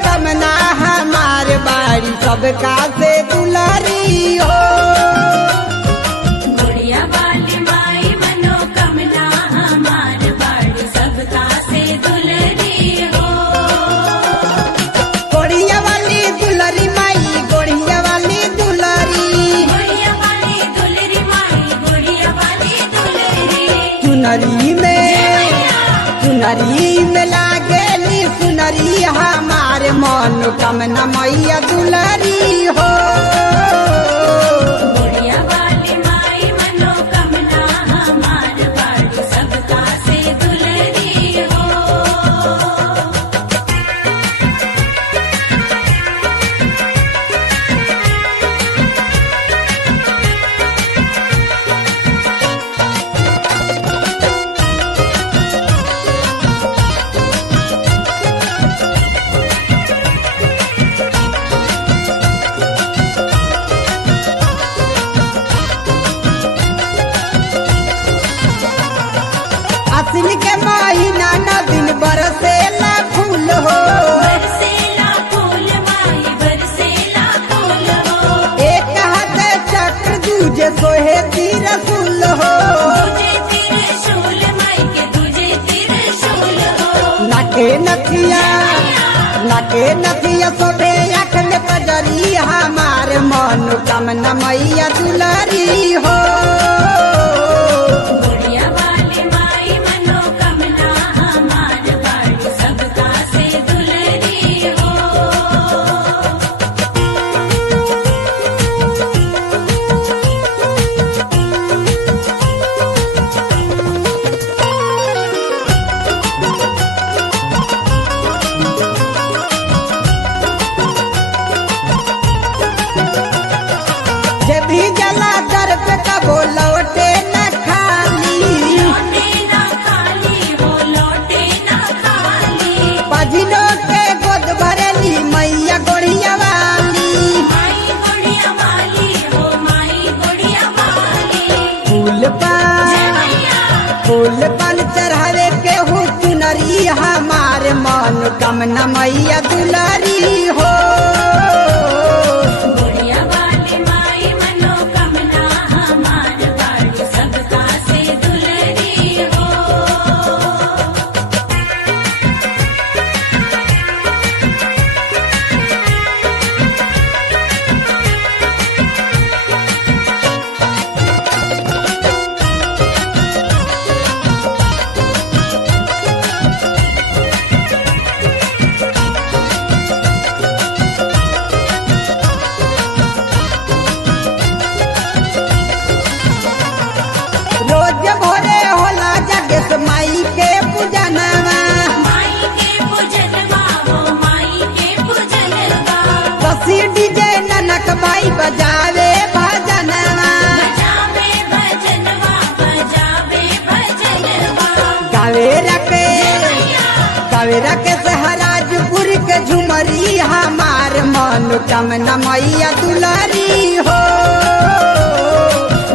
मनोकामना हमार बाड़ी सबका से दुलारी हो। गुड़िया वाली माई मनोकामना हमार बाड़ी सबका से दुलरी हो। गोड़िया वाली दुलरी माई गोड़िया वाली दुलरी, गुड़िया वाली दुलरी माई गुड़िया वाली दुलरी। चुनरी में लागेली सुनरी हमार मनोकामना मैया दुलरी हो। गुड़िया वाली माई मनोकामना हमार बाड़ी सबका से दुलरी हो। आसिन के महीना न दिन बरसेला फूल हो। बरसेला फूल माई बरसेला फूल हो। एक हाथ चक्र दूजे सोहे तीर फूल हो। तुझे त्रिशूल माई के तुझे त्रिशूल हो। नाके नथिया सोभे आँख में कजरी हमार मनोकामना मैया दुलरी हो। गुड़िया वाली माई मनोकामना हमार बाड़ी सबका से दुलरी हो। जे भी जला दर पे कबो लौटे न खाली। लौटे ना खाली हो लौटे ना खाली। बजनों के गोद भरेली मैया गोड़िया वाली। माई गुड़िया वाली हो माई गुड़िया वाली। फूल पान चढ़ावे के हो चुनरी हमार मनोकामना मैया दुलरी हो। गुड़िया वाली माई मनोकामना हमार बाड़ी सबका से दुलरी हो। रोज भोरे होला जगेश माई के पूजनवा। माई के पूजनवा हो माई के पूजनवा। बसी डीजे ननक बाई बजावे भजनवा। बजावे भजनवा बजावे भजनवा। गावे रखे सहराजपुर के झुमरी हमार मनोकामना मैया दुलरी हो।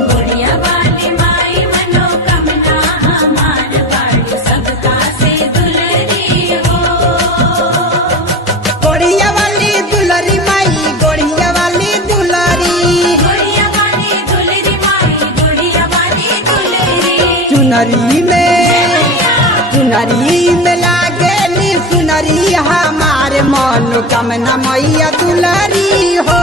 गुड़िया वाली माई मनोकामना हमार बाड़ी सबका से दुलरी हो। गोड़िया वाली दुलरी माई गोड़िया वाली दुलरी, गुड़िया वाली दुलरी माई गुड़िया वाली दुलरी। चुनरी में लागेली सुनरी हमार मनोकामना मैया दुलरी हो।